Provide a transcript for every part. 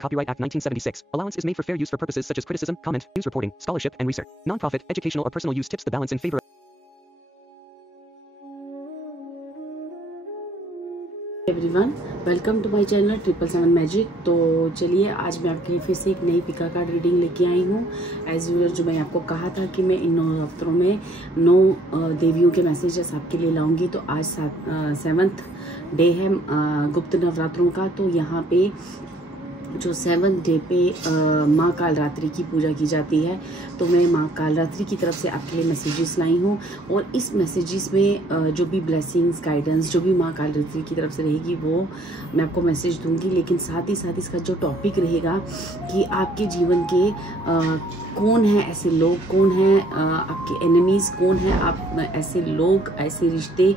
Copyright Act 1976. Allowance is made for fair use for purposes such as criticism, comment, news reporting, scholarship, and research. Non-profit, educational, or personal use tips the balance in favor. Everyone, welcome to my channel 777 magic. तो चलिए, आज मैं आपके लिए फिर से एक नई पिका कार्ड रीडिंग लेके आई हूँ। एज यूजुअल, जो मैं आपको कहा था कि मैं इन 9 हफ्तों में 9 देवियों के मैसेजेस आपके लिए लाऊंगी। तो आज 7th डे है गुप्त नवरात्रों का। तो यहाँ पे जो 7th डे पे माँ कालरात्रि की पूजा की जाती है, तो मैं माँ कालरात्रि की तरफ से आपके लिए मैसेजेस लाई हूँ। और इस मैसेजेस में जो भी ब्लेसिंग्स, गाइडेंस जो भी माँ कालरात्रि की तरफ से रहेगी वो मैं आपको मैसेज दूंगी। लेकिन साथ ही साथ इसका जो टॉपिक रहेगा कि आपके जीवन के कौन है ऐसे लोग, कौन है आपके एनिमीज़, कौन है आप ऐसे लोग, ऐसे रिश्ते,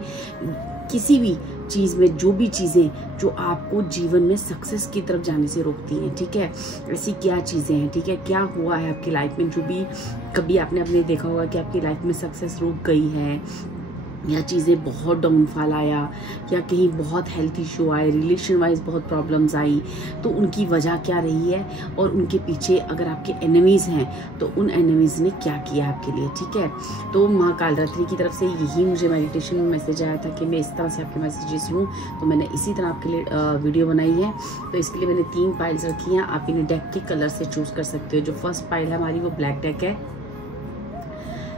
किसी भी चीज़ में जो भी चीज़ें जो आपको जीवन में सक्सेस की तरफ जाने से रोकती हैं। ठीक है, ऐसी क्या चीज़ें हैं, ठीक है, क्या हुआ है आपकी लाइफ में जो भी कभी आपने देखा होगा कि आपकी लाइफ में सक्सेस रुक गई है, या चीज़ें बहुत डाउनफॉल आया, या कहीं बहुत हेल्थ इशू आए, रिलेशन वाइज बहुत प्रॉब्लम्स आई, तो उनकी वजह क्या रही है, और उनके पीछे अगर आपके एनिमीज़ हैं तो उन एनिमीज़ ने क्या किया आपके लिए। ठीक है, तो माँ कालरात्रि की तरफ से यही मुझे मेडिटेशन में मैसेज आया था कि मैं इस तरह से आपके मैसेजेस लूँ, तो मैंने इसी तरह आपके लिए वीडियो बनाई है। तो इसके लिए मैंने 3 पाइल्स रखी हैं। आप इन्हें डेक के कलर से चूज़ कर सकते हो। जो फर्स्ट पाइल है हमारी वो ब्लैक डेक है,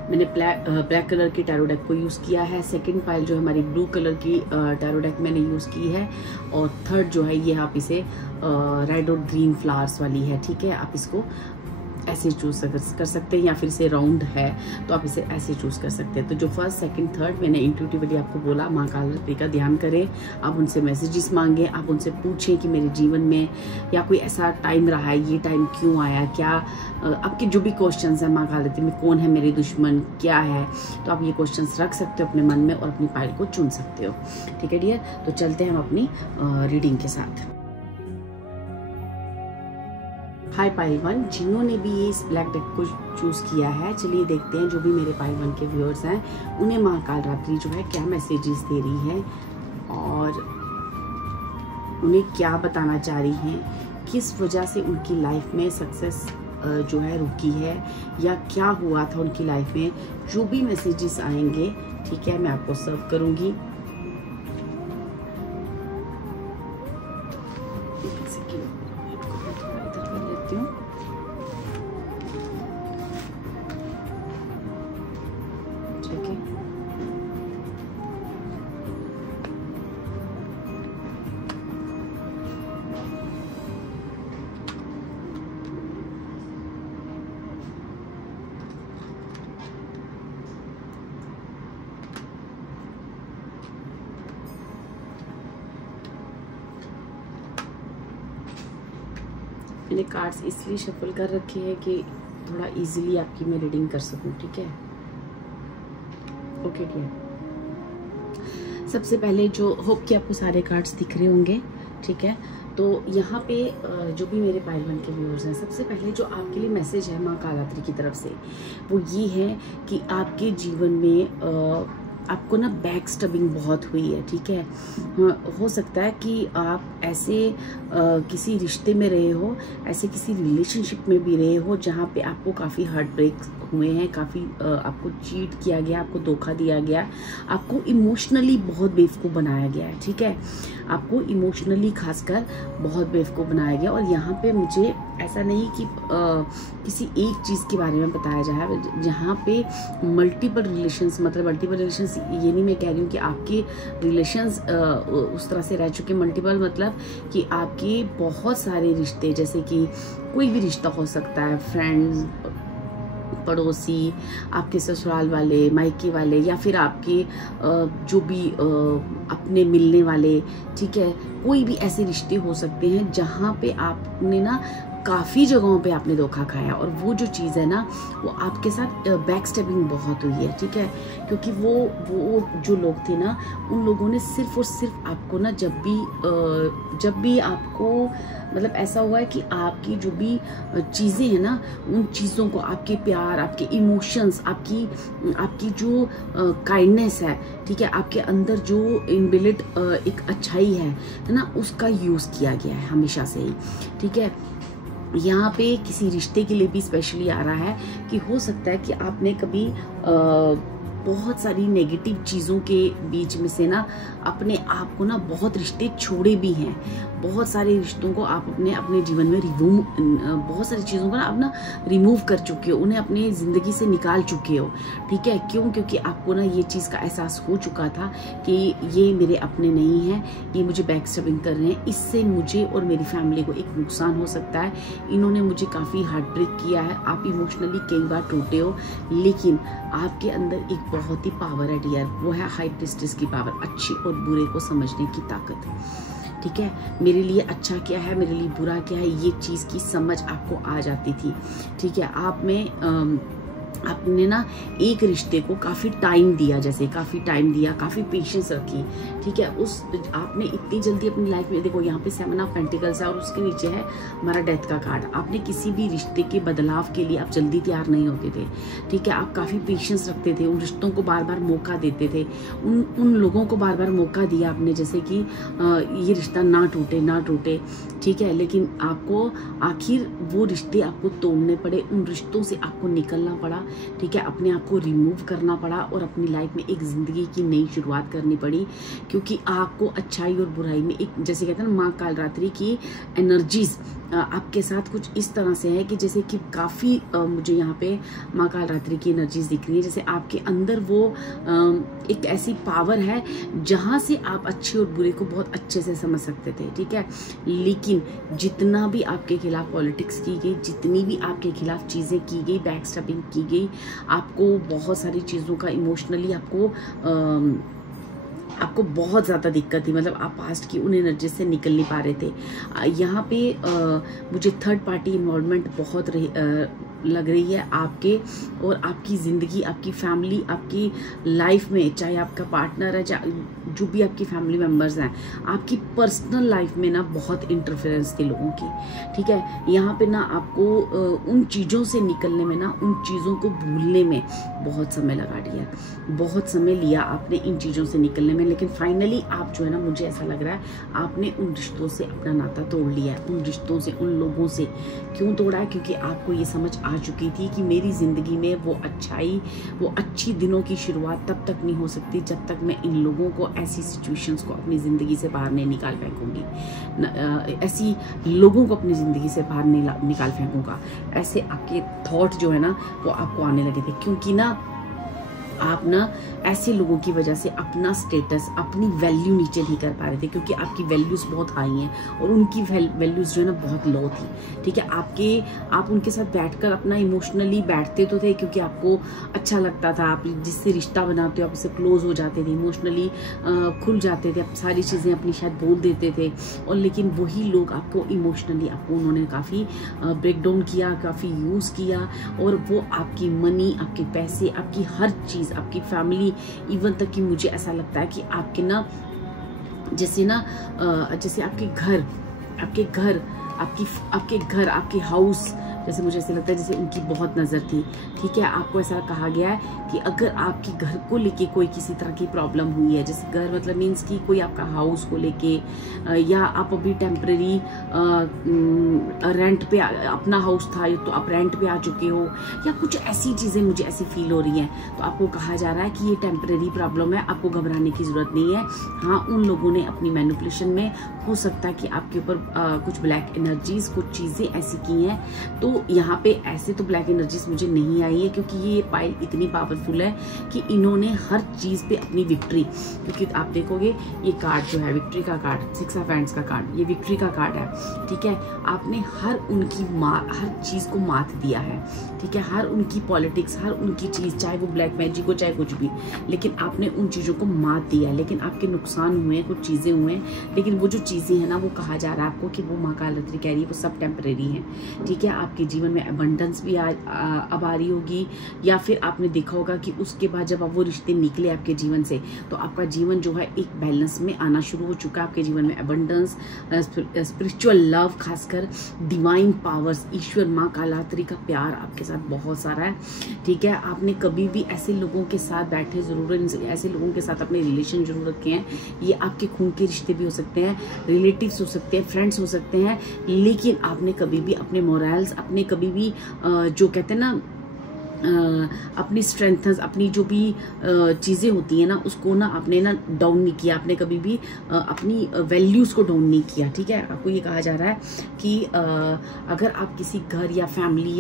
मैंने ब्लैक कलर की टैरो डेक को यूज़ किया है। सेकंड पाइल जो है हमारी ब्लू कलर की टैरो डेक मैंने यूज़ की है। और थर्ड जो है ये आप इसे रेड और ग्रीन फ्लावर्स वाली है। ठीक है, आप इसको ऐसे चूज कर सकते हैं, या फिर से राउंड है तो आप इसे ऐसे चूज कर सकते हैं। तो जो फर्स्ट, सेकंड, थर्ड मैंने इंट्यूटिवली आपको बोला, माँ कालरात्रि का ध्यान करें, आप उनसे मैसेजेस मांगें, आप उनसे पूछें कि मेरे जीवन में या कोई ऐसा टाइम रहा है, ये टाइम क्यों आया, क्या आपके जो भी क्वेश्चंस हैं माँ कालरात्रि में, कौन है मेरे दुश्मन, क्या है, तो आप ये क्वेश्चंस रख सकते हो अपने मन में और अपनी पाइल को चुन सकते हो। ठीक है डियर, तो चलते हैं हम अपनी रीडिंग के साथ। हाय पाइल 1, जिन्होंने भी इस ब्लैक डेक को चूज किया है, चलिए देखते हैं जो भी मेरे पाइल 1 के व्यूअर्स हैं उन्हें माँ कालरात्रि जो है क्या मैसेजेस दे रही है, और उन्हें क्या बताना चाह रही हैं, किस वजह से उनकी लाइफ में सक्सेस जो है रुकी है, या क्या हुआ था उनकी लाइफ में। जो भी मैसेजेस आएंगे, ठीक है, मैं आपको सर्व करूंगी। मैंने कार्ड्स इसलिए शफल कर रखे हैं कि थोड़ा इजीली आपकी मैं रीडिंग कर सकूं। ठीक है, ओके डियर। सबसे पहले जो होप कि आपको सारे कार्ड्स दिख रहे होंगे, ठीक है, तो यहाँ पे जो भी मेरे पाइल 1 के व्यूअर्स हैं, सबसे पहले जो आपके लिए मैसेज है माँ कालरात्रि की तरफ से वो ये है कि आपके जीवन में आपको ना बैक स्टबिंग बहुत हुई है। ठीक है, हो सकता है कि आप ऐसे किसी रिश्ते में रहे हो, ऐसे किसी रिलेशनशिप में भी रहे हो जहाँ पे आपको काफ़ी हार्ट ब्रेक हुए हैं, काफ़ी आपको चीट किया गया, आपको धोखा दिया गया, आपको इमोशनली बहुत बेवकूफ़ बनाया गया है। ठीक है, आपको इमोशनली खासकर बहुत बेवकूफ़ बनाया गया। और यहाँ पे मुझे ऐसा नहीं कि किसी एक चीज़ के बारे में बताया जाए, जहाँ पे मल्टीपल रिलेशंस, मतलब मल्टीपल रिलेशंस ये नहीं मैं कह रही हूँ कि आपके रिलेशंस उस तरह से रह चुके। मल्टीपल मतलब कि आपके बहुत सारे रिश्ते, जैसे कि कोई भी रिश्ता हो सकता है, फ्रेंड्स, पड़ोसी, आपके ससुराल वाले, मायके वाले, या फिर आपके जो भी अपने मिलने वाले। ठीक है, कोई भी ऐसे रिश्ते हो सकते हैं जहाँ पे आपने ना काफ़ी जगहों पे आपने धोखा खाया, और वो जो चीज़ है ना वो आपके साथ बैक स्टेपिंग बहुत हुई है, ठीक है। क्योंकि वो जो लोग थे ना, उन लोगों ने सिर्फ और सिर्फ आपको ना जब भी आपको मतलब ऐसा हुआ है कि आपकी जो भी चीज़ें हैं ना, उन चीज़ों को, आपके प्यार, आपके इमोशंस, आपकी जो काइंडनेस है, ठीक है, आपके अंदर जो इनबिल्ट एक अच्छाई है ना, उसका यूज़ किया गया है हमेशा से ही, ठीक है। यहाँ पे किसी रिश्ते के लिए भी स्पेशली आ रहा है कि हो सकता है कि आपने कभी बहुत सारी नेगेटिव चीज़ों के बीच में से ना अपने आप को ना बहुत रिश्ते छोड़े भी हैं। बहुत सारे रिश्तों को आप अपने जीवन में बहुत सारी चीज़ों को ना आप ना रिमूव कर चुके हो, उन्हें अपनी ज़िंदगी से निकाल चुके हो, ठीक है। क्यों? क्योंकि आपको ना ये चीज़ का एहसास हो चुका था कि ये मेरे अपने नहीं हैं, ये मुझे बैक स्टेपिंग कर रहे हैं, इससे मुझे और मेरी फैमिली को एक नुकसान हो सकता है, इन्होंने मुझे काफ़ी हार्ट ब्रेक किया है। आप इमोशनली कई बार टूटे हो, लेकिन आपके अंदर एक बहुत ही पावर है डियर, वो है हाई प्रीस्टेस की पावर, अच्छे और बुरे को समझने की ताकत, ठीक है। मेरे लिए अच्छा क्या है, मेरे लिए बुरा क्या है, ये चीज़ की समझ आपको आ जाती थी, ठीक है। आपने ना एक रिश्ते को काफ़ी टाइम दिया, जैसे काफ़ी टाइम दिया, काफ़ी पेशेंस रखी, ठीक है। आपने इतनी जल्दी अपनी लाइफ में, देखो यहाँ पे 7 ऑफ पेंटिकल्स है और उसके नीचे है हमारा डेथ का कार्ड। आपने किसी भी रिश्ते के बदलाव के लिए आप जल्दी तैयार नहीं होते थे, ठीक है। आप काफ़ी पेशेंस रखते थे, उन रिश्तों को बार बार मौका देते थे, उन लोगों को बार बार मौका दिया आपने, जैसे कि ये रिश्ता ना टूटे, ठीक है। लेकिन आपको आखिर वो रिश्ते आपको तोड़ने पड़े, उन रिश्तों से आपको निकलना पड़ा, ठीक है। अपने आप को रिमूव करना पड़ा और अपनी लाइफ में एक ज़िंदगी की नई शुरुआत करनी पड़ी, क्योंकि आपको अच्छाई और बुराई में एक, जैसे कहते हैं ना, माँ कालरात्रि की एनर्जीज आपके साथ कुछ इस तरह से है कि जैसे कि काफ़ी मुझे यहाँ पे माँ कालरात्रि की एनर्जीज दिख रही है, जैसे आपके अंदर वो एक ऐसी पावर है जहाँ से आप अच्छे और बुरे को बहुत अच्छे से समझ सकते थे, ठीक है। लेकिन जितना भी आपके खिलाफ पॉलिटिक्स की गई, जितनी भी आपके खिलाफ चीज़ें की गई, बैक स्टेपिंग की गई, आपको बहुत सारी चीज़ों का इमोशनली आपको बहुत ज़्यादा दिक्कत थी, मतलब आप पास्ट की उन एनर्जी से निकल नहीं पा रहे थे। यहाँ पे मुझे थर्ड पार्टी इन्वॉल्वमेंट बहुत लग रही है आपके और आपकी ज़िंदगी, आपकी फैमिली, आपकी लाइफ में, चाहे आपका पार्टनर है, चाहे जो भी आपकी फैमिली मेम्बर्स हैं, आपकी पर्सनल लाइफ में ना बहुत इंटरफेरेंस थी लोगों की, ठीक है। यहाँ पे ना आपको उन चीज़ों से निकलने में ना, उन चीज़ों को भूलने में बहुत समय लगा दिया, बहुत समय लिया आपने इन चीज़ों से निकलने में, लेकिन फाइनली आप जो है ना, मुझे ऐसा लग रहा है आपने उन रिश्तों से अपना नाता तोड़ लिया है, उन रिश्तों से, उन लोगों से। क्यों तोड़ा है? क्योंकि आपको ये समझ आ चुकी थी कि मेरी ज़िंदगी में वो अच्छाई, वो अच्छी दिनों की शुरुआत तब तक नहीं हो सकती जब तक मैं इन लोगों को, ऐसी सिचुएशंस को अपनी ज़िंदगी से बाहर नहीं निकाल फेंकूंगी, ऐसी लोगों को अपनी ज़िंदगी से बाहर नहीं निकाल फेंकूंगा। ऐसे आपके थॉट जो है ना वो आपको आने लगे थे, क्योंकि ना आप ना ऐसे लोगों की वजह से अपना स्टेटस, अपनी वैल्यू नीचे नहीं कर पा रहे थे, क्योंकि आपकी वैल्यूज़ बहुत हाई हैं और उनकी वैल्यूज़ जो है ना बहुत लो थी, ठीक है। आप उनके साथ बैठकर अपना इमोशनली बैठते तो थे, क्योंकि आपको अच्छा लगता था, आप जिससे रिश्ता बनाते हो आप उससे क्लोज हो जाते थे, इमोशनली खुल जाते थे, आप सारी चीज़ें अपनी शायद बोल देते थे, और लेकिन वही लोग आपको इमोशनली, आपको उन्होंने काफ़ी ब्रेक डाउन किया, काफ़ी यूज़ किया, और वो आपकी मनी, आपके पैसे, आपकी हर चीज़, आपकी फैमिली, इवन तक कि मुझे ऐसा लगता है कि आपके ना, जैसे आपके घर, आपके हाउस, जैसे मुझे ऐसा लगता है जैसे उनकी बहुत नज़र थी, ठीक है। आपको ऐसा कहा गया है कि अगर आपके घर को लेके कोई किसी तरह की प्रॉब्लम हुई है, जैसे घर मतलब मीन्स कि कोई आपका हाउस को लेके, या आप अभी टेम्परेरी रेंट पे, अपना हाउस था तो आप रेंट पे आ चुके हो, या कुछ ऐसी चीज़ें मुझे ऐसी फील हो रही हैं, तो आपको कहा जा रहा है कि ये टेम्परेरी प्रॉब्लम है, आपको घबराने की ज़रूरत नहीं है। हाँ, उन लोगों ने अपनी मैनिपुलेशन में हो सकता है कि आपके ऊपर कुछ ब्लैक एनर्जीज, कुछ चीज़ें ऐसी की हैं, तो तो यहाँ पे ऐसे तो ब्लैक एनर्जीज मुझे नहीं आई है, क्योंकि ये पाइल इतनी पावरफुल है कि इन्होंने हर चीज पे अपनी विक्ट्री, क्योंकि आप देखोगे ये कार्ड जो है विक्ट्री का कार्ड, 6 ऑफ हैंड्स का कार्ड, ये विक्ट्री का कार्ड है, ठीक है। आपने हर चीज को मात दिया है, ठीक है, हर उनकी पॉलिटिक्स, हर उनकी चीज, चाहे वो ब्लैक मैजिक हो चाहे कुछ भी, लेकिन आपने उन चीजों को मात दिया है। लेकिन आपके नुकसान हुए हैं, कुछ चीजें हुए हैं, लेकिन वो जो चीजें हैं ना, वो कहा जा रहा है आपको कि वो माँ कालरात्रि कह रही है वो सब टेम्परेरी है, ठीक है। आपके जीवन में अबंडेंस भी अब आ रही होगी, या फिर आपने देखा होगा कि उसके बाद जब अब वो रिश्ते निकले आपके जीवन से, तो आपका जीवन जो है एक बैलेंस में आना शुरू हो चुका है। आपके जीवन में अबंडेंस, स्पिरिचुअल लव, खासकर डिवाइन पावर्स, ईश्वर माँ कालरात्रि का प्यार आपके साथ बहुत सारा है, ठीक है। आपने कभी भी ऐसे लोगों के साथ बैठे जरूर, ऐसे लोगों के साथ अपने रिलेशन जरूर रखे हैं। ये आपके खून के रिश्ते भी हो सकते हैं, रिलेटिव्स हो सकते हैं, फ्रेंड्स हो सकते हैं, लेकिन आपने कभी भी अपने मोरल्स, अपने कभी भी जो कहते हैं ना अपनी स्ट्रेंथ्स, अपनी जो भी चीज़ें होती हैं ना, उसको ना आपने ना डाउन नहीं किया, आपने कभी भी अपनी वैल्यूज़ को डाउन नहीं किया, ठीक है। आपको ये कहा जा रहा है कि अगर आप किसी घर या फैमिली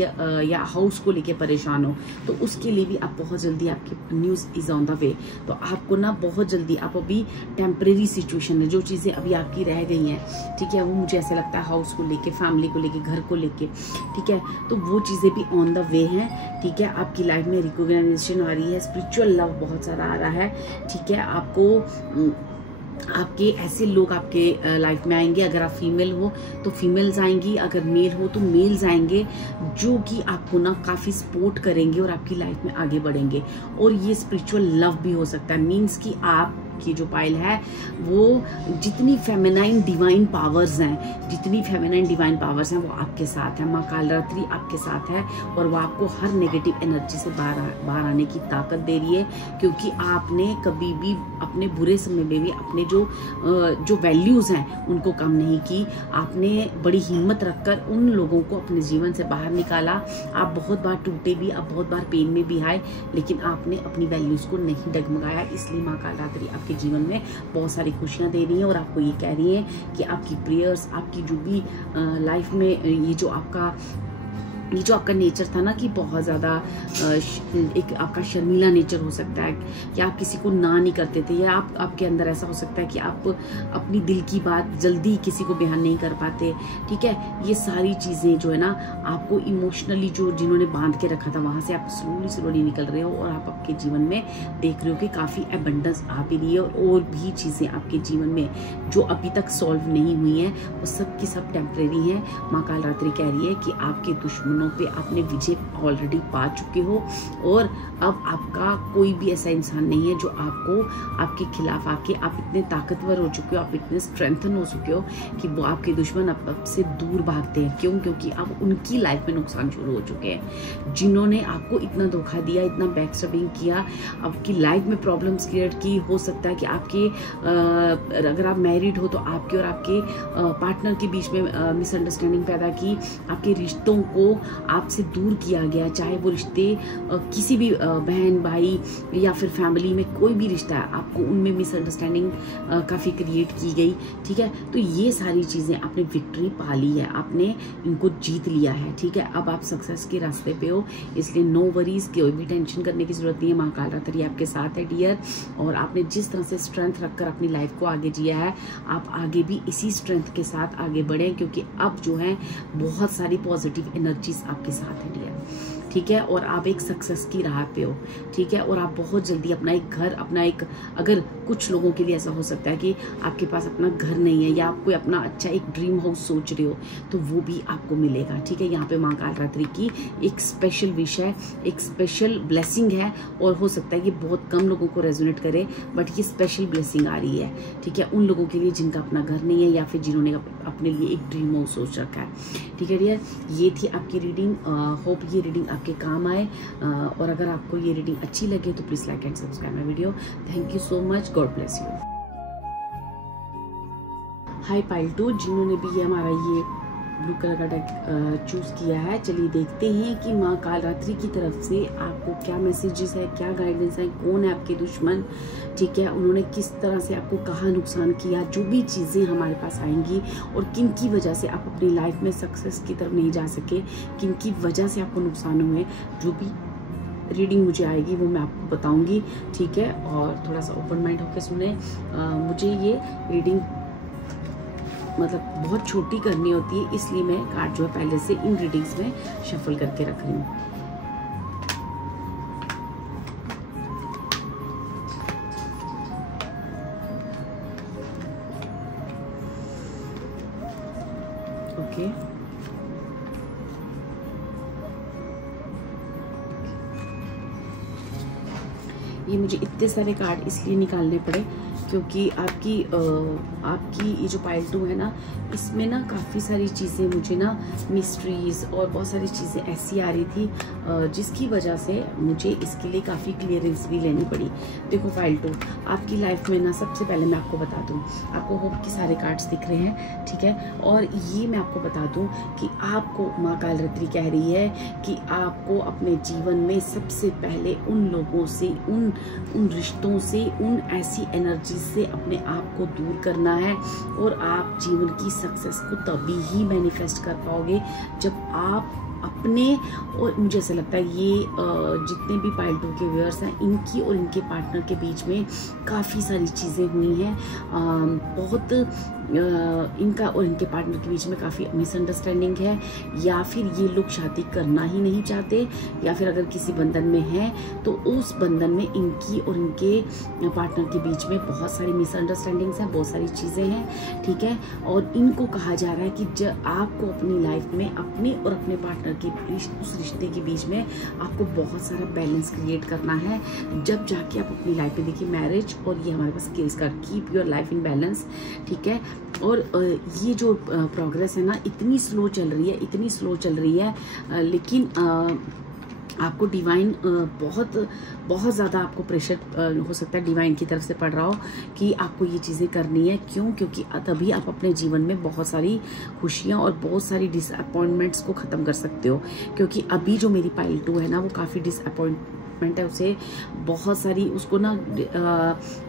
या हाउस को लेके परेशान हो, तो उसके लिए भी आप बहुत जल्दी, आपकी news is on the way, तो आपको ना बहुत जल्दी, आप अभी टेम्परेरी सिचुएशन है, जो चीज़ें अभी आपकी रह गई हैं, ठीक है, वो मुझे ऐसा लगता है हाउस को लेके, फैमिली को लेके, घर को लेके, ठीक है, तो वो चीज़ें भी ऑन द वे हैं, ठीक है। आपकी लाइफ में रिकॉग्नाइजेशन आ रही है, स्पिरिचुअल लव बहुत सारा आ रहा है, ठीक है। आपके ऐसे लोग आपके लाइफ में आएंगे, अगर आप फीमेल हो तो फीमेल्स आएंगी, अगर मेल हो तो मेल्स आएंगे, जो कि आपको ना काफ़ी सपोर्ट करेंगे और आपकी लाइफ में आगे बढ़ेंगे। और ये स्पिरिचुअल लव भी हो सकता है, मीन्स कि आप की जो पाइल है वो जितनी फेमिनाइन डिवाइन पावर्स हैं, जितनी फेमिनाइन डिवाइन पावर्स हैं वो आपके साथ है, माँ कालरात्रि आपके साथ है, और वो आपको हर नेगेटिव एनर्जी से बाहर आने की ताकत दे रही है, क्योंकि आपने कभी भी अपने बुरे समय में भी अपने जो वैल्यूज हैं उनको कम नहीं की। आपने बड़ी हिम्मत रखकर उन लोगों को अपने जीवन से बाहर निकाला। आप बहुत बार टूटे भी, आप बहुत बार पेन में भी आए, लेकिन आपने अपनी वैल्यूज को नहीं डगमगाया। इसलिए माँ कालरात्रि आपके जीवन में बहुत सारी खुशियां दे रही हैं और आपको ये कह रही हैं कि आपकी प्रेयर्स, आपकी जो भी लाइफ में ये जो आपका नेचर था ना कि बहुत ज़्यादा एक आपका शर्मीला नेचर हो सकता है कि आप किसी को ना नहीं करते थे, या आपके अंदर ऐसा हो सकता है कि आप अपनी दिल की बात जल्दी किसी को बयान नहीं कर पाते, ठीक है। ये सारी चीज़ें जो है ना आपको इमोशनली जो जिन्होंने बांध के रखा था वहाँ से आप स्लोली निकल रहे हो, और आप आपके जीवन में देख रहे हो कि काफ़ी एबंडेंस आ भी रही है, और भी चीज़ें आपके जीवन में जो अभी तक सॉल्व नहीं हुई हैं वो सब की सब टेम्परेरी हैं। माँ कालरात्रि कह रही है कि आपके दुश्मनों पे आपने विजय ऑलरेडी पा चुके हो, और अब आपका कोई भी ऐसा इंसान नहीं है जो आपके खिलाफ आके, आप इतने ताकतवर हो चुके हो, आप इतने स्ट्रेंथन हो चुके हो कि वो आपके दुश्मन अब से दूर भागते हैं। क्यों? क्योंकि अब उनकी लाइफ में नुकसान शुरू हो चुके हैं। जिन्होंने आपको इतना धोखा दिया, इतना बैकस्टैबिंग किया, आपकी लाइफ में प्रॉब्लम्स क्रिएट की, हो सकता है कि आपके अगर आप मैरिड हो तो आपके और आपके पार्टनर के बीच में मिसअंडरस्टैंडिंग पैदा की, आपके रिश्तों को आपसे दूर किया गया, चाहे वो रिश्ते किसी भी बहन भाई या फिर फैमिली में कोई भी रिश्ता है, आपको उनमें मिसअंडरस्टैंडिंग काफ़ी क्रिएट की गई, ठीक है। तो ये सारी चीज़ें आपने विक्ट्री पा ली है, आपने इनको जीत लिया है, ठीक है। अब आप सक्सेस के रास्ते पे हो, इसलिए नो वरीज, कोई भी टेंशन करने की जरूरत नहीं है। माँ कालरात्रि आपके साथ है डियर, और आपने जिस तरह से स्ट्रेंथ रखकर अपनी लाइफ को आगे जिया है, आप आगे भी इसी स्ट्रेंथ के साथ आगे बढ़ें, क्योंकि अब जो है बहुत सारी पॉजिटिव एनर्जीज आपके साथ है डियर, ठीक है। और आप एक सक्सेस की राह पे हो, ठीक है। और आप बहुत जल्दी अपना एक घर, अपना एक, अगर कुछ लोगों के लिए ऐसा हो सकता है कि आपके पास अपना घर नहीं है, या आप कोई अपना अच्छा एक ड्रीम हाउस सोच रहे हो, तो वो भी आपको मिलेगा, ठीक है। यहाँ पे माँ कालरात्रि की एक स्पेशल विश है, एक स्पेशल ब्लेसिंग है, और हो सकता है कि बहुत कम लोगों को रेजोनेट करे, बट ये स्पेशल ब्लेसिंग आ रही है, ठीक है, उन लोगों के लिए जिनका अपना घर नहीं है, या फिर जिन्होंने अपने लिए एक ड्रीम हाउस सोच रखा है, ठीक है डियर। ये थी आपकी रीडिंग, होप ये रीडिंग आपके काम आए, और अगर आपको ये रीडिंग अच्छी लगे तो please like and subscribe my video. Thank you so much, God bless you. Hi pile 2, जिन्होंने भी ये हमारा ये ब्लू कलर का डेक चूज़ किया है। चलिए देखते हैं कि माँ कालरात्रि की तरफ से आपको क्या मैसेजेस है, क्या गाइडेंस है, कौन है आपके दुश्मन, ठीक है, उन्होंने किस तरह से आपको कहाँ नुकसान किया, जो भी चीज़ें हमारे पास आएंगी और किन की वजह से आप अपनी लाइफ में सक्सेस की तरफ नहीं जा सके, किन की वजह से आपको नुकसान हुए, जो भी रीडिंग मुझे आएगी वो मैं आपको बताऊंगी, ठीक है। और थोड़ा सा ओपन माइंड होकर सुने। मुझे ये रीडिंग मतलब बहुत छोटी करनी होती है, इसलिए मैं कार्ड जो है पहले से इन रीडिंग्स में शफल करके रख रही हूँ। ओके, ये मुझे इतने सारे कार्ड इसलिए निकालने पड़े क्योंकि आपकी ये जो पाइल 2 है ना, इसमें ना काफ़ी सारी चीज़ें मुझे ना मिस्ट्रीज़ और बहुत सारी चीज़ें ऐसी आ रही थी जिसकी वजह से मुझे इसके लिए काफ़ी क्लियरेंस भी लेनी पड़ी। देखो पाइल 2 आपकी लाइफ में ना, सबसे पहले मैं आपको बता दूं, आपको होप के सारे कार्ड्स दिख रहे हैं, ठीक है। और ये मैं आपको बता दूं कि आपको माँ कालरात्रि कह रही है कि आपको अपने जीवन में सबसे पहले उन लोगों से, उन रिश्तों से, उन ऐसी एनर्जी से अपने आप को दूर करना है और आप जीवन की सक्सेस को तभी ही मैनिफेस्ट कर पाओगे जब आप अपने, और मुझे ऐसा लगता है ये जितने भी पाइल 2 के व्यूअर्स हैं, इनकी और इनके पार्टनर के बीच में काफ़ी सारी चीज़ें हुई हैं, बहुत इनका और इनके पार्टनर के बीच में काफ़ी मिसअंडरस्टैंडिंग है, या फिर ये लोग शादी करना ही नहीं चाहते, या फिर अगर किसी बंधन में है तो उस बंधन में इनकी और इनके पार्टनर के बीच में बहुत सारी मिसअंडरस्टैंडिंग्स हैं, बहुत सारी चीज़ें हैं, ठीक है। और इनको कहा जा रहा है कि जब आपको अपनी लाइफ में अपने और अपने पार्टनर के उस रिश्ते के बीच में आपको बहुत सारा बैलेंस क्रिएट करना है, जब जाके आप अपनी लाइफ में, देखिए मैरिज और ये हमारे पास केस का keep your life in balance, ठीक है। और ये जो प्रोग्रेस है ना, इतनी स्लो चल रही है, लेकिन आपको डिवाइन बहुत ज़्यादा आपको प्रेशर हो सकता है डिवाइन की तरफ से पड़ रहा हो कि आपको ये चीज़ें करनी है। क्यों? क्योंकि तभी आप अपने जीवन में बहुत सारी खुशियाँ और बहुत सारी डिसअपॉइंटमेंट्स को ख़त्म कर सकते हो। क्योंकि अभी जो मेरी पाइल 2 है ना, वो काफ़ी डिसअपॉइंटमेंट है, उसे बहुत सारी, उसको ना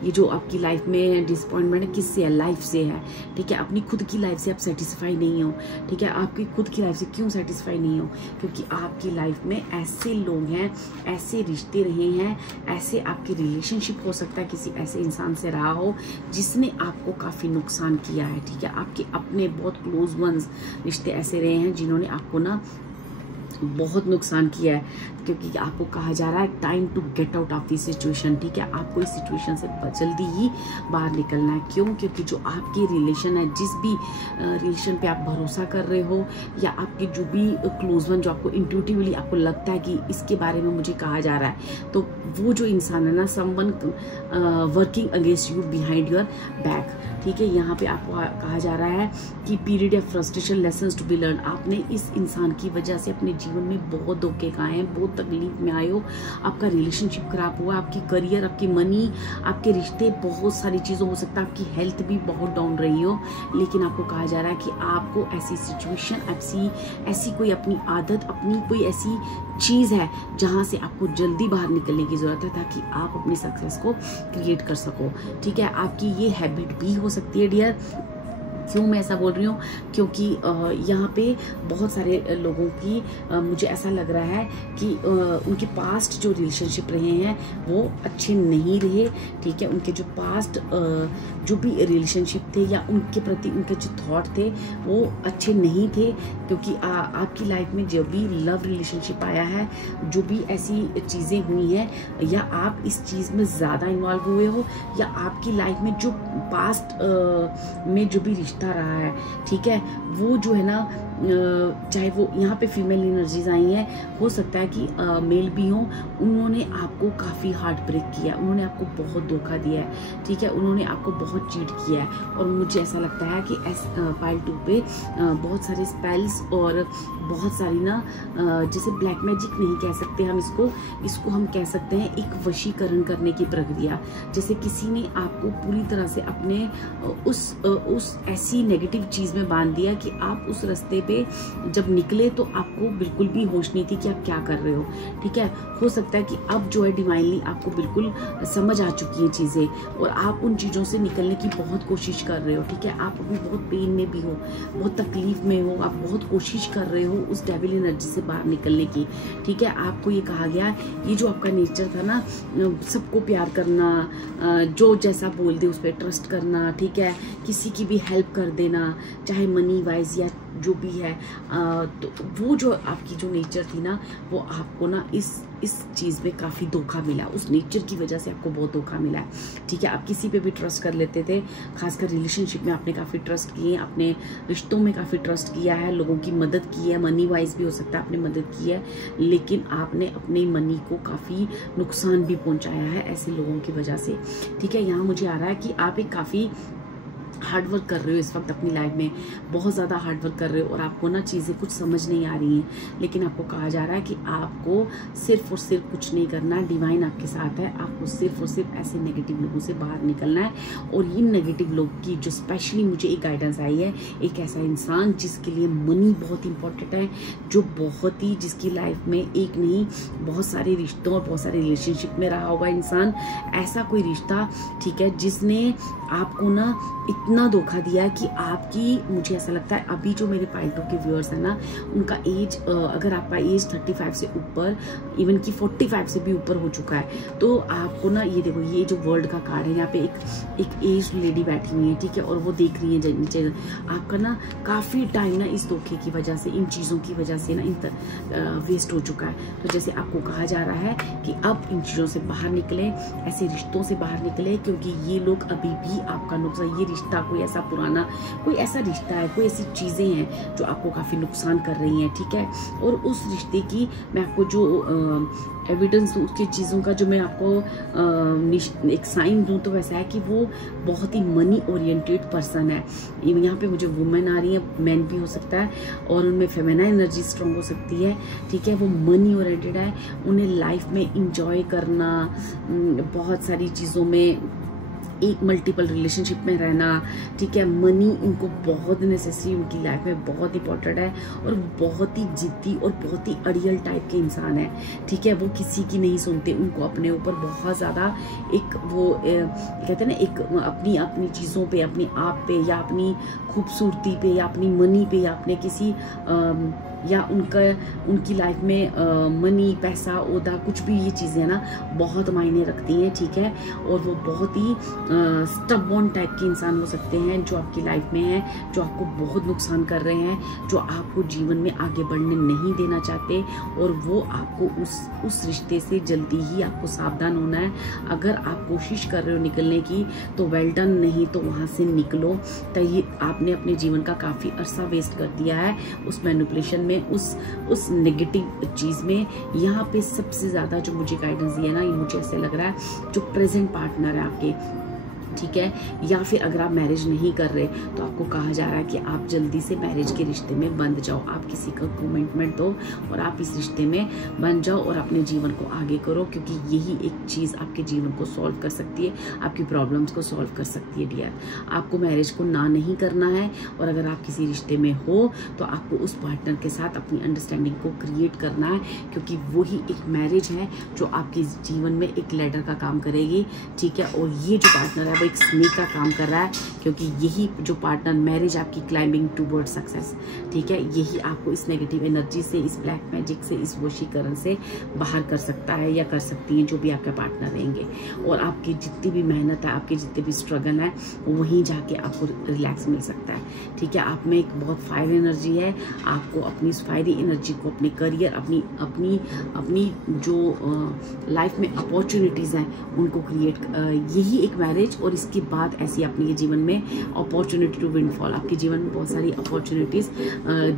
ये जो आपकी लाइफ में डिसअपॉइंटमेंट है, किससे है? लाइफ से है, ठीक है। अपनी खुद की लाइफ से आप सेटिस्फाई नहीं हो, ठीक है। आपकी खुद की लाइफ से क्यों सेटिस्फाई नहीं हो? क्योंकि आपकी लाइफ में ऐसे लोग हैं, ऐसे रिश्ते रहे हैं, ऐसे आपके रिलेशनशिप हो सकता है किसी ऐसे इंसान से रहा हो जिसने आपको काफ़ी नुकसान किया है, ठीक है। आपके अपने बहुत क्लोज वंस रिश्ते ऐसे रहे हैं जिन्होंने आपको ना बहुत नुकसान किया है, क्योंकि आपको कहा जा रहा है time to get out of this situation, ठीक है। आपको इस सिचुएशन से जल्दी ही बाहर निकलना है। क्यों? क्योंकि जो आपके रिलेशन है, जिस भी रिलेशन पे आप भरोसा कर रहे हो, या आपके जो भी क्लोज वन जो आपको इंट्यूटिवली आपको लगता है कि इसके बारे में मुझे कहा जा रहा है, तो वो जो इंसान है ना, someone working against you behind your back, ठीक है। यहाँ पे आपको कहा जा रहा है कि period of frustration, lessons to be learn. आपने इस इंसान की वजह से अपने जीवन में बहुत धोखे खाए हैं, बहुत तकलीफ में आए हो, आपका रिलेशनशिप खराब हुआ, आपकी करियर, आपकी मनी, आपके रिश्ते, बहुत सारी चीज़ों, हो सकता है आपकी हेल्थ भी बहुत डाउन रही हो, लेकिन आपको कहा जा रहा है कि आपको ऐसी सिचुएशन, ऐसी कोई अपनी आदत, अपनी कोई ऐसी चीज़ है जहाँ से आपको जल्दी बाहर निकलने की ज़रूरत है, ताकि आप अपनी सक्सेस को क्रिएट कर सको, ठीक है। आपकी ये हैबिट भी हो सकती है डियर। क्यों मैं ऐसा बोल रही हूँ? क्योंकि यहाँ पे बहुत सारे लोगों की मुझे ऐसा लग रहा है कि उनके पास्ट जो रिलेशनशिप रहे हैं वो अच्छे नहीं रहे, ठीक है। उनके जो पास्ट जो भी रिलेशनशिप थे, या उनके प्रति उनके जो थॉट थे वो अच्छे नहीं थे, क्योंकि आपकी लाइफ में जो भी लव रिलेशनशिप आया है, जो भी ऐसी चीज़ें हुई हैं, या आप इस चीज़ में ज़्यादा इन्वॉल्व हुए हो, या आपकी लाइफ में जो पास्ट में जो भी रिश्ता रहा है, ठीक है, वो जो है ना, चाहे वो यहाँ पे फीमेल एनर्जीज आई हैं, हो सकता है कि मेल भी हों, उन्होंने आपको काफ़ी हार्ट ब्रेक किया है, उन्होंने आपको बहुत धोखा दिया है, ठीक है, उन्होंने आपको बहुत चीट किया है। और मुझे ऐसा लगता है कि पाइल 2 पे बहुत सारे स्पेल्स और बहुत सारी ना, जैसे ब्लैक मैजिक नहीं कह सकते हम इसको हम कह सकते हैं एक वशीकरण करने की प्रक्रिया। जैसे किसी ने आपको पूरी तरह से अपने उस ऐसी नेगेटिव चीज़ में बांध दिया कि आप उस रास्ते पे जब निकले तो आपको बिल्कुल भी होश नहीं थी कि आप क्या कर रहे हो, ठीक है। हो सकता है कि अब जो है डिवाइनली आपको बिल्कुल समझ आ चुकी है चीज़ें और आप उन चीज़ों से निकलने की बहुत कोशिश कर रहे हो, ठीक है। आप अभी बहुत पेन में भी हो, बहुत तकलीफ में हो, आप बहुत कोशिश कर रहे हो उस डेविल एनर्जी से बाहर निकलने की, ठीक है। आपको ये कहा गया, ये जो आपका नेचर था ना, सबको प्यार करना, जो जैसा बोल दे उस पर ट्रस्ट करना, ठीक है, किसी की भी हेल्प कर देना, चाहे मनी वाइज या जो भी है, तो वो जो आपकी जो नेचर थी ना, वो आपको ना इस चीज़ में काफ़ी धोखा मिला। उस नेचर की वजह से आपको बहुत धोखा मिला है, ठीक है। आप किसी पे भी ट्रस्ट कर लेते थे, खासकर रिलेशनशिप में आपने काफ़ी ट्रस्ट किए, अपने रिश्तों में काफ़ी ट्रस्ट किया है, लोगों की मदद की है, मनी वाइज भी हो सकता है आपने मदद की है, लेकिन आपने अपने मनी को काफ़ी नुकसान भी पहुंचाया है ऐसे लोगों की वजह से, ठीक है। यहाँ मुझे आ रहा है कि आप एक काफ़ी हार्ड वर्क कर रहे हो इस वक्त अपनी लाइफ में, बहुत ज़्यादा हार्ड वर्क कर रहे हो और आपको ना चीज़ें कुछ समझ नहीं आ रही हैं, लेकिन आपको कहा जा रहा है कि आपको सिर्फ और सिर्फ कुछ नहीं करना है, डिवाइन आपके साथ है। आपको सिर्फ और सिर्फ ऐसे नेगेटिव लोगों से बाहर निकलना है। और इन नेगेटिव लोग की जो स्पेशली मुझे एक गाइडेंस आई है, एक ऐसा इंसान जिसके लिए मनी बहुत इंपॉर्टेंट है, जो बहुत ही जिसकी लाइफ में एक नहीं बहुत सारे रिश्तों और बहुत सारे रिलेशनशिप में रहा होगा इंसान, ऐसा कोई रिश्ता, ठीक है, जिसने आपको ना इतना धोखा दिया है कि आपकी, मुझे ऐसा लगता है अभी जो मेरे पाइटो के व्यूअर्स हैं ना, उनका एज, अगर आपका एज 35 से ऊपर, इवन कि 45 से भी ऊपर हो चुका है, तो आपको ना, ये देखो, ये जो वर्ल्ड का कार्ड है, यहाँ पे एक एज लेडी बैठी हुई है, ठीक है, और वो देख रही है नीचे। आपका ना काफ़ी टाइम ना इस धोखे की वजह से, इन चीज़ों की वजह से ना वेस्ट हो चुका है। तो जैसे आपको कहा जा रहा है कि अब इन चीज़ों से बाहर निकले, ऐसे रिश्तों से बाहर निकले, क्योंकि ये लोग अभी भी आपका नुकसान, ये रिश्ता कोई ऐसा पुराना, कोई ऐसा रिश्ता है, कोई ऐसी चीज़ें हैं जो आपको काफ़ी नुकसान कर रही हैं, ठीक है। और उस रिश्ते की मैं आपको जो एविडेंस दूँ, उसकी चीज़ों का जो मैं आपको एक साइन दूँ, तो वैसा है कि वो बहुत ही मनी ओरिएंटेड पर्सन है। यहाँ पे मुझे वुमेन आ रही है, मैन भी हो सकता है, और उनमें फेमिनाइन एनर्जी स्ट्रॉन्ग हो सकती है, ठीक है। वो मनी ओरिएंटेड है, उन्हें लाइफ में इंजॉय करना, बहुत सारी चीज़ों में, एक मल्टीपल रिलेशनशिप में रहना, ठीक है। मनी इनको बहुत नेसेसरी, उनकी लाइफ में बहुत इंपॉर्टेंट है, और बहुत ही जिद्दी और बहुत ही अड़ियल टाइप के इंसान है, ठीक है। वो किसी की नहीं सुनते, उनको अपने ऊपर बहुत ज़्यादा एक वो कहते हैं ना, एक अपनी चीज़ों पे, अपने आप पे, या अपनी खूबसूरती पे, या अपनी मनी पे, या अपने किसी या उनकी लाइफ में मनी, पैसा, ओदा, कुछ भी ये चीज़ें ना बहुत मायने रखती हैं, ठीक है। और वो बहुत ही स्टबॉर्न टाइप के इंसान हो सकते हैं जो आपकी लाइफ में हैं, जो आपको बहुत नुकसान कर रहे हैं, जो आपको जीवन में आगे बढ़ने नहीं देना चाहते, और वो आपको उस रिश्ते से जल्दी ही आपको सावधान होना है। अगर आप कोशिश कर रहे हो निकलने की तो वेल डन, नहीं तो वहाँ से निकलो। तो ये आपने अपने जीवन का काफ़ी अरसा वेस्ट कर दिया है उस मैनिपुलेशन में, उस नेगेटिव चीज़ में। यहाँ पे सबसे ज़्यादा जो मुझे गाइडेंस दिया ना, ये मुझे ऐसे लग रहा है जो प्रेजेंट पार्टनर है आपके, ठीक है, या फिर अगर आप मैरिज नहीं कर रहे तो आपको कहा जा रहा है कि आप जल्दी से मैरिज के रिश्ते में बंध जाओ, आप किसी का कमिटमेंट दो और आप इस रिश्ते में बन जाओ और अपने जीवन को आगे करो, क्योंकि यही एक चीज़ आपके जीवन को सॉल्व कर सकती है, आपकी प्रॉब्लम्स को सॉल्व कर सकती है डियर। आपको मैरिज को ना नहीं करना है, और अगर आप किसी रिश्ते में हो तो आपको उस पार्टनर के साथ अपनी अंडरस्टैंडिंग को क्रिएट करना है, क्योंकि वही एक मैरिज है जो आपके जीवन में एक लैडर का काम करेगी, ठीक है। और ये जो पार्टनर है एक स्नेक का काम कर रहा है, क्योंकि यही जो पार्टनर, मैरिज आपकी क्लाइंबिंग टूवर्ड सक्सेस, ठीक है। यही आपको इस नेगेटिव एनर्जी से, इस ब्लैक मैजिक से, इस वशीकरण से बाहर कर सकता है या कर सकती हैं जो भी आपके पार्टनर रहेंगे। और आपकी जितनी भी मेहनत है, आपके जितने भी स्ट्रगल है, वहीं जाके आपको रिलैक्स मिल सकता है, ठीक है। आप में एक बहुत फायर एनर्जी है, आपको अपनी इस फायरी एनर्जी को अपने करियर, अपनी जो लाइफ में अपॉर्चुनिटीज़ हैं उनको क्रिएट, यही एक मैरिज और इसके बाद ऐसी अपने जीवन में अपॉर्चुनिटी टू विंडफॉल, आपके जीवन में बहुत सारी अपॉर्चुनिटीज़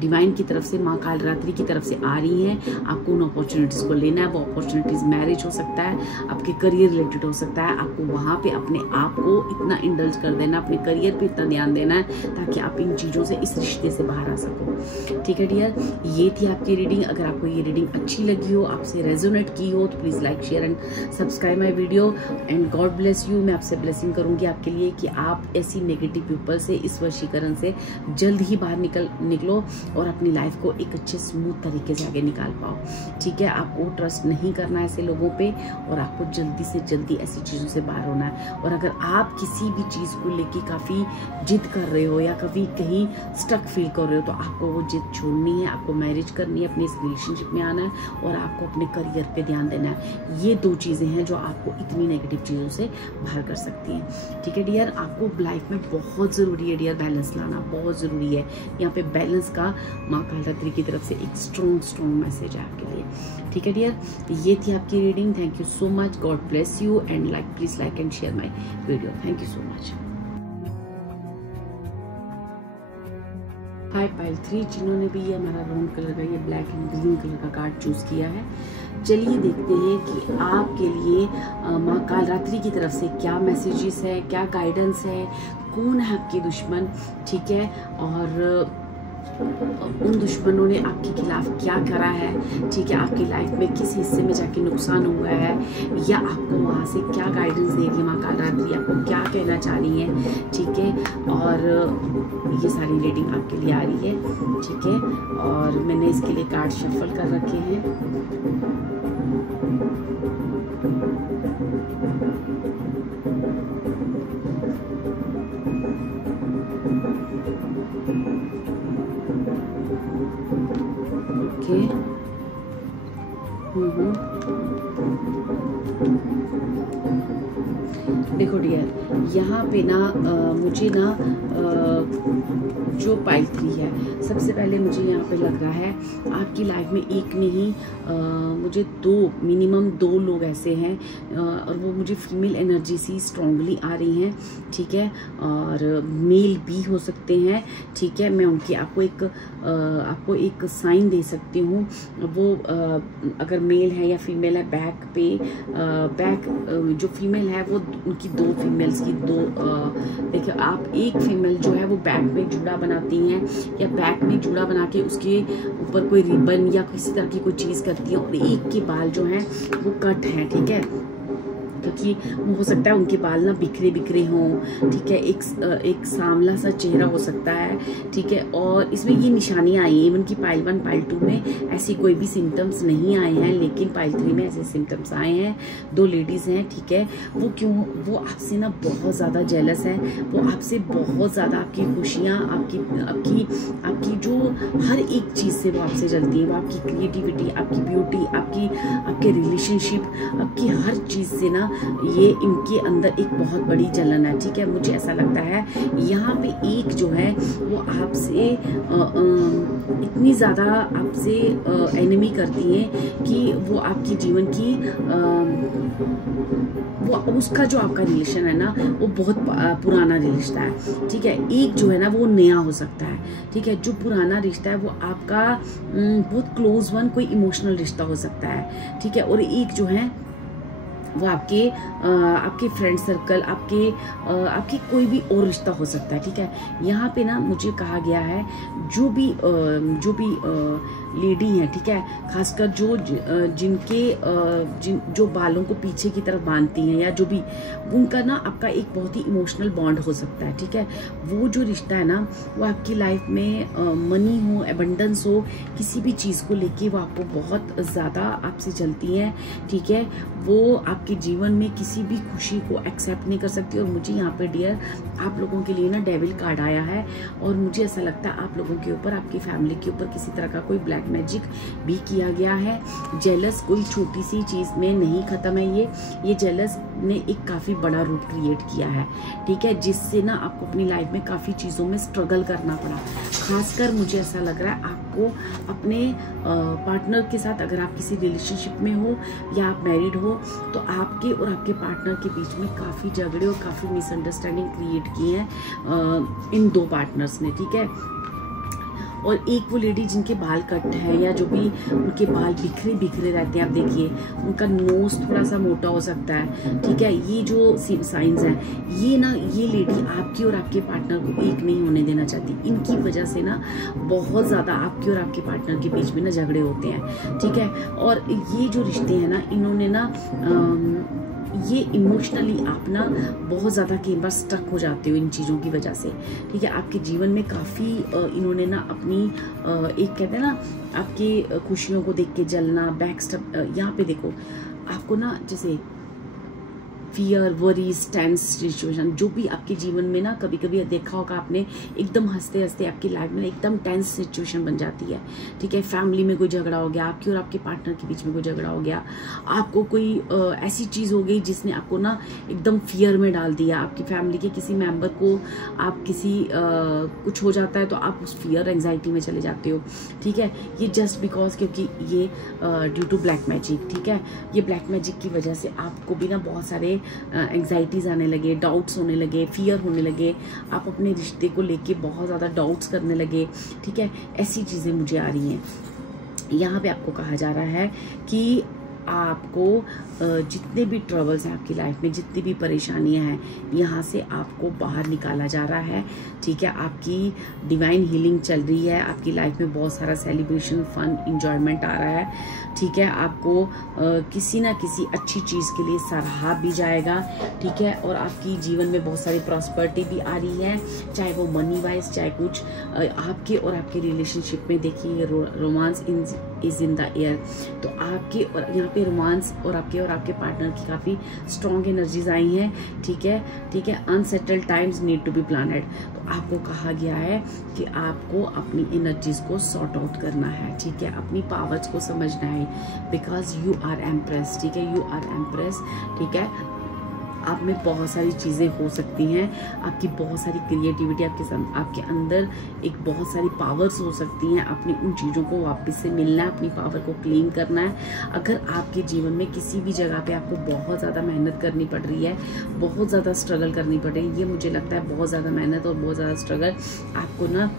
डिवाइन की तरफ से, माँ काल रात्रि की तरफ से आ रही हैं। आपको उन अपॉर्चुनिटीज़ को लेना है। वो अपॉर्चुनिटीज़ मैरिज हो सकता है, आपके करियर रिलेटेड हो सकता है। आपको वहाँ पे अपने आप को इतना इंडल्ज कर देना, अपने करियर पे इतना ध्यान देना है ताकि आप इन चीज़ों से, इस रिश्ते से बाहर आ सको, ठीक है डियर। ये थी आपकी रीडिंग। अगर आपको ये रीडिंग अच्छी लगी हो, आपसे रेजोनेट की हो, तो please like, share and subscribe my video, and God bless you. मैं आपसे ब्लेसिंग करूँ करूंगी आपके लिए कि आप ऐसी नेगेटिव पीपल से, इस वशीकरण से जल्द ही बाहर निकलो और अपनी लाइफ को एक अच्छे स्मूथ तरीके से आगे निकाल पाओ। ठीक है, आपको ट्रस्ट नहीं करना है ऐसे लोगों पे और आपको जल्दी से जल्दी ऐसी चीज़ों से बाहर होना है। और अगर आप किसी भी चीज़ को लेके काफ़ी जिद कर रहे हो या कभी कहीं स्टक फील कर रहे हो तो आपको वो जिद छोड़नी है, आपको मैरिज करनी है, अपने इस रिलेशनशिप में आना है और आपको अपने करियर पे ध्यान देना है। ये 2 चीज़ें हैं जो आपको इतनी नेगेटिव चीज़ों से बाहर कर सकती हैं। ठीक है डियर, आपको लाइफ में बहुत ज़रूरी है डियर बैलेंस लाना, बहुत ज़रूरी है। यहाँ पे बैलेंस का माँ काल रात्रि की तरफ से एक स्ट्रॉन्ग मैसेज है आपके लिए। ठीक है डियर, ये थी आपकी reading. Thank you so much, God bless you and please like and share my video. Thank you so much. Hi pile 3, जिन्होंने भी ये हमारा राउंड कलर का, ये ब्लैक एंड ग्रीन कलर का कार्ड चूज किया है, चलिए देखते हैं कि आपके लिए माँ काल रात्रि की तरफ से क्या मैसेजेस है, क्या गाइडेंस है, कौन है आपके दुश्मन। ठीक है, और उन दुश्मनों ने आपके खिलाफ क्या करा है। ठीक है, आपकी लाइफ में किस हिस्से में जाके नुकसान हुआ है या आपको वहाँ से क्या गाइडेंस दे रही है माँ काल रात्रि, आपको क्या कहना चाह रही है। ठीक है, और ये सारी रीडिंग आपके लिए आ रही है। ठीक है, और मैंने इसके लिए कार्ड शफल कर रखे हैं। देखो डियर, यहाँ पे ना मुझे ना जो पाइल 3 है, सबसे पहले मुझे यहाँ पे लग रहा है आपकी लाइफ में एक नहीं मुझे मिनिमम 2 लोग ऐसे हैं और वो मुझे फीमेल एनर्जी से स्ट्रांगली आ रही हैं। ठीक है, और मेल भी हो सकते हैं। ठीक है, मैं उनकी आपको एक साइन दे सकती हूँ। वो अगर मेल है या फीमेल है, बैक जो फीमेल है वो उनकी 2 फीमेल्स की 2 देखिए, आप एक फीमेल जो है वो बैक में जूड़ा बनाती हैं या बैक में जूड़ा बना के उसके ऊपर कोई रिबन या किसी तरह की कोई चीज़ करती हैं और एक के बाल जो हैं वो कट हैं। ठीक है, क्योंकि हो सकता है उनके बाल ना बिखरे हों। ठीक है, एक सांवला सा चेहरा हो सकता है। ठीक है, और इसमें ये निशानियां आई हैं। इवन की पाइल 1 पाइल 2 में ऐसी कोई भी सिम्टम्स नहीं आए हैं, लेकिन पाइल 3 में ऐसे सिम्टम्स आए हैं। 2 लेडीज हैं। ठीक है, वो आपसे ना बहुत ज़्यादा जेलस है। वो आपसे बहुत ज़्यादा आपकी खुशियाँ, आपकी जो हर एक चीज़ से वो आपसे जलती है। वो आपकी क्रिएटिविटी, आपकी ब्यूटी, आपके रिलेशनशिप, आपकी हर चीज़ से ना ये इनके अंदर एक बहुत बड़ी जलन है। ठीक है, मुझे ऐसा लगता है यहाँ पे एक जो है वो आपसे इतनी ज़्यादा आपसे एनिमी करती हैं कि वो आपके जीवन की वो उसका जो आपका रिलेशन है ना वो बहुत पुराना रिश्ता है। ठीक है, एक जो है ना वो नया हो सकता है। ठीक है, जो पुराना रिश्ता है वो आपका बहुत क्लोज वन कोई इमोशनल रिश्ता हो सकता है। ठीक है, और एक जो है वो आपके फ्रेंड सर्कल, आपके कोई भी और रिश्ता हो सकता है। ठीक है, यहाँ पे ना मुझे कहा गया है जो भी लेडी हैं, ठीक है, खासकर जो बालों को पीछे की तरफ बांधती हैं या जो भी, उनका ना आपका एक बहुत ही इमोशनल बॉन्ड हो सकता है। ठीक है, वो जो रिश्ता है ना वो आपकी लाइफ में मनी हो, एबंडेंस हो, किसी भी चीज़ को लेके वो आपको बहुत ज़्यादा आपसे जलती हैं। ठीक है, वो आपके जीवन में किसी भी खुशी को एक्सेप्ट नहीं कर सकती। और मुझे यहाँ पे डियर आप लोगों के लिए ना डेविल कार्ड आया है और मुझे ऐसा लगता है आप लोगों के ऊपर, आपकी फैमिली के ऊपर किसी तरह का कोई ब्लैक मैजिक भी किया गया है। जेलस कोई छोटी सी चीज़ में नहीं ख़त्म है। ये जेलस ने एक काफ़ी बड़ा रूप क्रिएट किया है। ठीक है, जिससे ना आपको अपनी लाइफ में काफ़ी चीज़ों में स्ट्रगल करना पड़ा। खासकर मुझे ऐसा लग रहा है आपको अपने पार्टनर के साथ, अगर आप किसी रिलेशनशिप में हो या आप मैरिड हो, तो आपके और आपके पार्टनर के बीच में काफ़ी झगड़े और काफ़ी मिसअंडरस्टैंडिंग क्रिएट की है इन 2 पार्टनर्स ने। ठीक है, और एक वो लेडी जिनके बाल कट है या जो भी उनके बाल बिखरे रहते हैं, आप देखिए उनका नोज थोड़ा सा मोटा हो सकता है। ठीक है, ये जो साइंस हैं ये लेडी आपकी और आपके पार्टनर को एक नहीं होने देना चाहती। इनकी वजह से ना बहुत ज़्यादा आपके और आपके पार्टनर के बीच में ना झगड़े होते हैं। ठीक है, और ये जो रिश्ते हैं ना, इन्होंने ना ये इमोशनली आप ना बहुत ज़्यादा कई बार स्टक हो जाते हो इन चीज़ों की वजह से, ठीक है। आपके जीवन में काफ़ी इन्होंने ना अपनी एक कहते हैं ना आपकी खुशियों को देख के जलना, बैक स्टेप, यहाँ पे देखो आपको ना जैसे फियर, वरीज, टेंस सिचुएशन जो भी आपके जीवन में ना कभी कभी देखा होगा आपने, एकदम हंसते हंसते आपकी लाइफ में एकदम टेंस सिचुएशन बन जाती है, ठीक है। फैमिली में कोई झगड़ा हो गया, आपकी और आपके पार्टनर के बीच में कोई झगड़ा हो गया, आपको कोई ऐसी चीज़ हो गई जिसने आपको ना एकदम फियर में डाल दिया, आपकी फैमिली के किसी मेंबर को आप किसी कुछ हो जाता है तो आप उस फियर एंजाइटी में चले जाते हो, ठीक है। ये जस्ट बिकॉज क्योंकि ये ड्यू टू ब्लैक मैजिक, ठीक है। ये ब्लैक मैजिक की वजह से आपको भी ना बहुत सारे एंग्जाइटीज आने लगे, डाउट्स होने लगे, फियर होने लगे, आप अपने रिश्ते को लेके बहुत ज़्यादा डाउट्स करने लगे, ठीक है। ऐसी चीज़ें मुझे आ रही हैं। यहाँ पे आपको कहा जा रहा है कि आपको जितने भी ट्रबल्स हैं आपकी लाइफ में, जितनी भी परेशानियां हैं, यहाँ से आपको बाहर निकाला जा रहा है, ठीक है। आपकी डिवाइन हीलिंग चल रही है, आपकी लाइफ में बहुत सारा सेलिब्रेशन, फन, इंजॉयमेंट आ रहा है, ठीक है। आपको किसी ना किसी अच्छी चीज़ के लिए सराहा भी जाएगा, ठीक है। और आपकी जीवन में बहुत सारी प्रॉस्पेरिटी भी आ रही है, चाहे वो मनी वाइज, चाहे कुछ आपके और आपके रिलेशनशिप में देखिए romance is in the air. तो आपके और यहाँ पे रोमांस और आपके पार्टनर की काफ़ी स्ट्रॉन्ग एनर्जीज आई हैं, ठीक है, ठीक है। Unsettled times need to be planned. तो आपको कहा गया है कि आपको अपनी एनर्जीज को सॉर्ट आउट करना है, ठीक है। अपनी पावर्स को समझना है, बिकॉज यू आर एम्प्रेस, ठीक है। यू आर एम्प्रेस, ठीक है। आप में बहुत सारी चीज़ें हो सकती हैं, आपकी बहुत सारी क्रिएटिविटी आपके अंदर एक बहुत सारी पावर्स हो सकती हैं। अपनी उन चीज़ों को वापस से मिलना है, अपनी पावर को क्लीन करना है। अगर आपके जीवन में किसी भी जगह पे आपको बहुत ज़्यादा मेहनत करनी पड़ रही है, बहुत ज़्यादा स्ट्रगल करनी पड़ रही है, ये मुझे लगता है बहुत ज़्यादा मेहनत और बहुत ज़्यादा स्ट्रगल आपको ना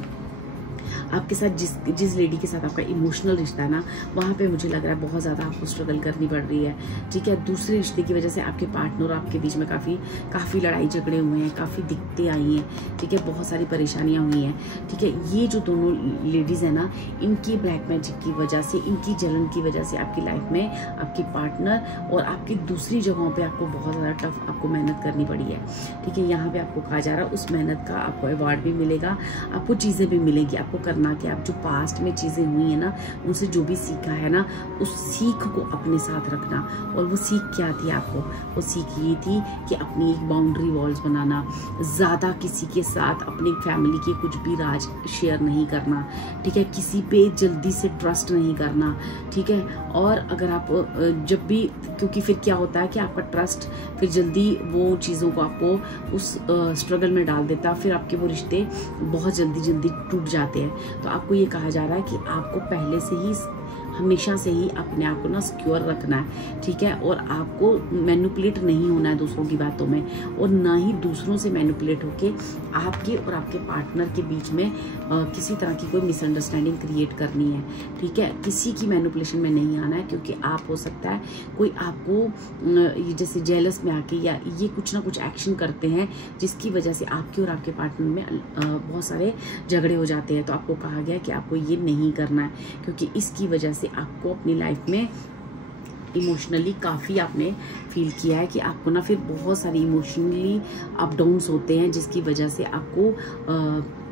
आपके साथ जिस लेडी के साथ आपका इमोशनल रिश्ता है ना, वहाँ पे मुझे लग रहा है बहुत ज़्यादा आपको स्ट्रगल करनी पड़ रही है, ठीक है। दूसरे रिश्ते की वजह से आपके पार्टनर और आपके बीच में काफ़ी लड़ाई झगड़े हुए हैं, काफ़ी दिक्कतें आई हैं, ठीक है। बहुत सारी परेशानियाँ हुई हैं, ठीक है। ये जो दोनों लेडीज़ हैं ना, इनकी ब्लैक मैजिक की वजह से, इनकी जलन की वजह से आपकी लाइफ में आपके पार्टनर और आपकी दूसरी जगहों पर आपको बहुत ज़्यादा टफ आपको मेहनत करनी पड़ी है, ठीक है। यहाँ पर आपको कहा जा रहा है उस मेहनत का आपको अवार्ड भी मिलेगा, आपको चीज़ें भी मिलेंगी। आपको करना कि आप जो पास्ट में चीज़ें हुई है ना, उनसे जो भी सीखा है ना, उस सीख को अपने साथ रखना। और वो सीख क्या थी आपको? वो सीख ये थी कि अपनी एक बाउंड्री वॉल्स बनाना, ज़्यादा किसी के साथ अपनी फैमिली के कुछ भी राज शेयर नहीं करना, ठीक है। किसी पे जल्दी से ट्रस्ट नहीं करना, ठीक है। और अगर आप जब भी, क्योंकि फिर क्या होता है कि आपका ट्रस्ट फिर जल्दी वो चीज़ों को आपको उस स्ट्रगल में डाल देता, फिर आपके वो रिश्ते बहुत जल्दी टूट जाते हैं। तो आपको ये कहा जा रहा है कि आपको पहले से ही हमेशा से ही अपने आप को ना सिक्योर रखना है, ठीक है। और आपको मैनिपुलेट नहीं होना है दूसरों की बातों में, और ना ही दूसरों से मैनिपुलेट होके आपके और आपके पार्टनर के बीच में किसी तरह की कोई मिसअंडरस्टैंडिंग क्रिएट करनी है, ठीक है। किसी की मैनिपुलेशन में नहीं आना है, क्योंकि आप हो सकता है कोई आपको जैसे जेलस में आके या ये कुछ ना कुछ एक्शन करते हैं जिसकी वजह से आपके और आपके पार्टनर में बहुत सारे झगड़े हो जाते हैं। तो आपको कहा गया कि आपको ये नहीं करना है, क्योंकि इसकी वजह से आपको अपनी लाइफ में इमोशनली काफ़ी आपने फील किया है कि आपको ना फिर बहुत सारी इमोशनली अप डाउन्स होते हैं, जिसकी वजह से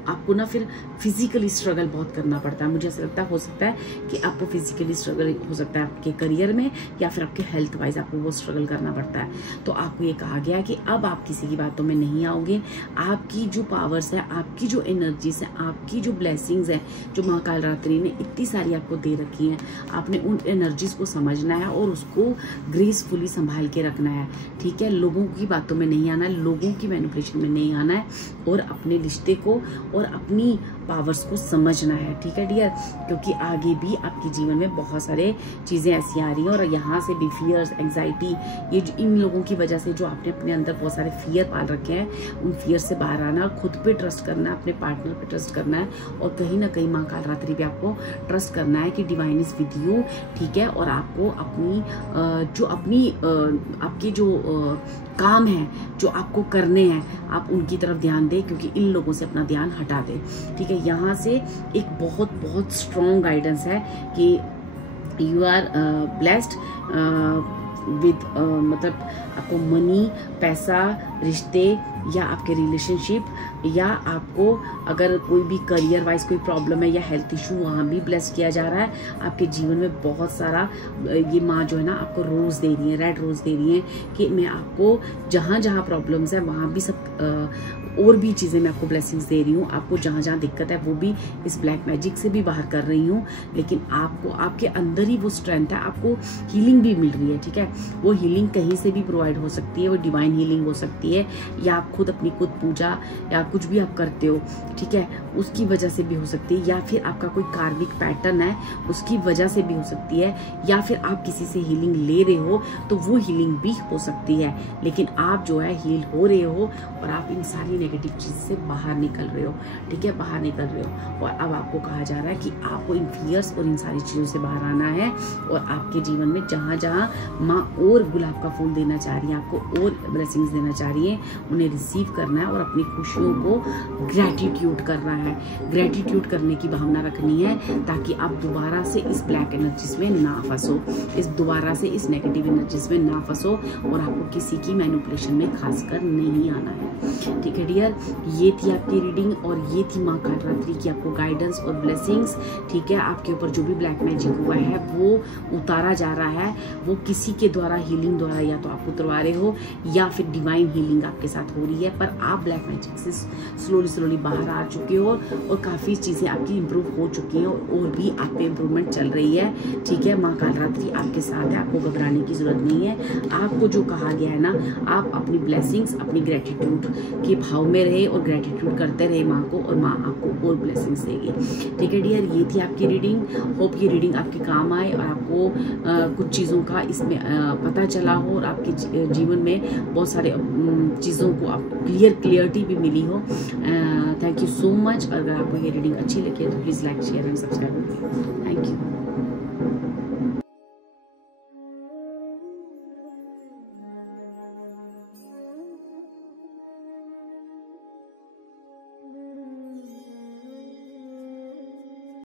आपको ना फिर फिजिकली स्ट्रगल बहुत करना पड़ता है। मुझे ऐसा लगता है, हो सकता है कि आपको फिजिकली स्ट्रगल हो सकता है आपके करियर में, या फिर आपके हेल्थ वाइज आपको वो स्ट्रगल करना पड़ता है। तो आपको ये कहा गया कि अब आप किसी की बातों में नहीं आओगे। आपकी जो पावर्स है, आपकी जो एनर्जीज है, आपकी जो ब्लेसिंग्स है, जो माँ काल रात्रि ने इतनी सारी आपको दे रखी हैं, आपने उन एनर्जीज को समझना है और उसको ग्रेसफुली संभाल के रखना है, ठीक है। लोगों की बातों में नहीं आना है, लोगों की मैनिपुलेशन में नहीं आना है, और अपने रिश्ते को और अपनी पावर्स को समझना है, ठीक है डियर। क्योंकि आगे भी आपके जीवन में बहुत सारे चीज़ें ऐसी आ रही हैं, और यहाँ से भी फियर्स, एंग्जाइटी, ये इन लोगों की वजह से जो आपने अपने अंदर बहुत सारे फियर पाल रखे हैं, उन फियर से बाहर आना, खुद पे ट्रस्ट करना, अपने पार्टनर पे ट्रस्ट करना है, और कहीं ना कहीं माँ काल रात्रि पे आपको ट्रस्ट करना है कि डिवाइन इज विद यू, ठीक है। और आपको आपके जो काम है, जो आपको करने हैं, आप उनकी तरफ ध्यान दें, क्योंकि इन लोगों से अपना ध्यान हटा दें, ठीक है। यहाँ से एक बहुत स्ट्रॉन्ग गाइडेंस है कि यू आर ब्लेस्ड, विद मतलब आपको मनी, पैसा, रिश्ते या आपके रिलेशनशिप, या आपको अगर कोई भी करियर वाइज कोई प्रॉब्लम है या हेल्थ इशू, वहाँ भी ब्लेस किया जा रहा है। आपके जीवन में बहुत सारा ये माँ जो है ना आपको रोज़ दे रही है, रेड रोज़ दे रही है कि मैं आपको जहाँ जहाँ प्रॉब्लम्स है वहाँ भी सब और भी चीज़ें मैं आपको ब्लेसिंग्स दे रही हूँ। आपको जहाँ जहाँ दिक्कत है वो भी इस ब्लैक मैजिक से भी बाहर कर रही हूँ, लेकिन आपको आपके अंदर ही वो स्ट्रेंथ है, आपको हीलिंग भी मिल रही है। ठीक है, वो हीलिंग कहीं से भी प्रोवाइड हो सकती है, वो डिवाइन हीलिंग हो सकती है, या आप खुद अपनी खुद पूजा या कुछ भी आप करते हो, ठीक है, उसकी वजह से भी हो सकती है, या फिर आपका कोई कार्मिक पैटर्न है उसकी वजह से भी हो सकती है, या फिर आप किसी से हीलिंग ले रहे हो तो वो हीलिंग भी हो सकती है। लेकिन आप जो है हील हो रहे हो और आप इन सारी नेगेटिव चीज से बाहर निकल रहे हो। ठीक है, बाहर निकल रहे हो, और अब आपको कहा जा रहा है कि आपको इन फियर्स और इन सारी चीजों से बाहर आना है, और आपके जीवन में जहाँ जहाँ माँ और गुलाब का फूल देना चाह रही है, आपको और ब्लेसिंग्स देना चाह रही है, उन्हें रिसीव करना है और अपनी खुशियों को ग्रेटिट्यूड करना है, ग्रेटिट्यूड करने की भावना रखनी है, ताकि आप दोबारा से इस ब्लैक एनर्जीज में ना फंसो, इस दोबारा से इस नेगेटिव एनर्जीज में ना फंसो, और आपको किसी की मैनिपुलेशन में खासकर नहीं आना है। ठीक है डियर, ये थी आपकी रीडिंग और ये थी माँ कालरात्रि की आपको गाइडेंस और ब्लेसिंग्स। ठीक है, आपके ऊपर जो भी ब्लैक मैजिक हुआ है वो उतारा जा रहा है, वो किसी के द्वारा हीलिंग द्वारा या तो आप उतरवा रहे हो या फिर डिवाइन हीलिंग आपके साथ हो रही है, पर आप ब्लैक मैजिक से स्लोली बाहर आ चुके हो और काफ़ी चीज़ें आपकी इम्प्रूव हो चुकी हैं, और भी आप पे इम्प्रूवमेंट चल रही है। ठीक है, माँ कालरात्रि आपके साथ है, आपको घबराने की जरूरत नहीं है। आपको जो कहा गया है ना, आप अपनी ब्लेसिंग्स, अपनी ग्रेटिट्यूड के भाव में रहे और ग्रेटिट्यूड करते रहे माँ को, और माँ आपको और ब्लेसिंग्स देगी। ठीक है डियर, ये थी आपकी रीडिंग। होप ये रीडिंग आपके काम आए और आपको कुछ चीज़ों का इसमें पता चला हो, और आपके जीवन में बहुत सारे चीज़ों को आप क्लियरिटी भी मिली हो। Thank you so much. अगर आपको ये रीडिंग अच्छी लगी है तो please like, share and subscribe करिए। Thank you.